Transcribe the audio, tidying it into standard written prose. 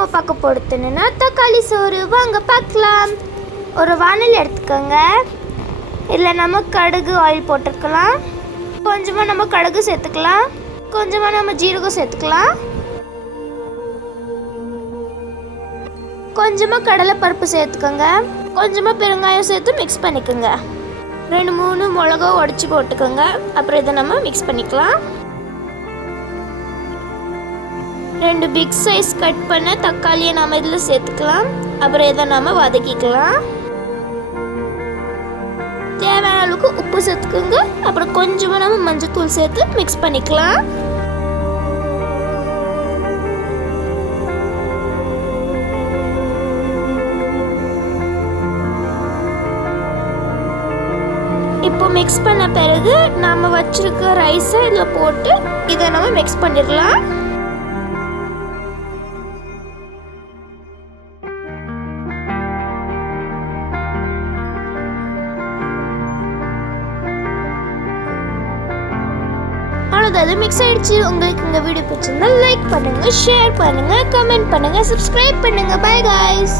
நம்ம பார்க்க போகிறது என்னன்னா தக்காளி சோறு. வாங்க பார்க்கலாம். ஒரு வானல் எடுத்துக்கோங்க. இதில் நம்ம கடுகு ஆயில் போட்டுக்கலாம். கொஞ்சமாக நம்ம கடுகு சேர்த்துக்கலாம். கொஞ்சமாக நம்ம ஜீரகம் சேர்த்துக்கலாம். கொஞ்சமாக கடலைப்பருப்பு சேர்த்துக்கோங்க. கொஞ்சமாக பெருங்காயம் சேர்த்து மிக்ஸ் பண்ணிக்கோங்க. 2-3 மிளகா உடச்சி போட்டுக்கோங்க. அப்புறம் இதை நம்ம மிக்ஸ் பண்ணிக்கலாம். 2 பிக் சைஸ் கட் பண்ண தக்காளியை நம்ம இதில் சேர்த்துக்கலாம். அப்புறம் இதை நம்ம வதக்கிக்கலாம். தேவையான அளவுக்கு உப்பு சேர்த்துக்கோங்க. அப்புறம் கொஞ்சமாக நம்ம மஞ்சள்தூள் சேர்த்து மிக்ஸ் பண்ணிக்கலாம். இப்போ மிக்ஸ் பண்ண பிறகு நம்ம வச்சிருக்க ரைஸை இதில் போட்டு இதை நம்ம மிக்ஸ் பண்ணிடலாம். அவ்வளோதான், மிக்ஸ் ஆயிடுச்சு. உங்களுக்கு இந்த வீடியோ பிடிச்சிருந்தா லைக் பண்ணுங்க, ஷேர் பண்ணுங்க, கமெண்ட் பண்ணுங்க, சப்ஸ்கிரைப் பண்ணுங்க. By guys.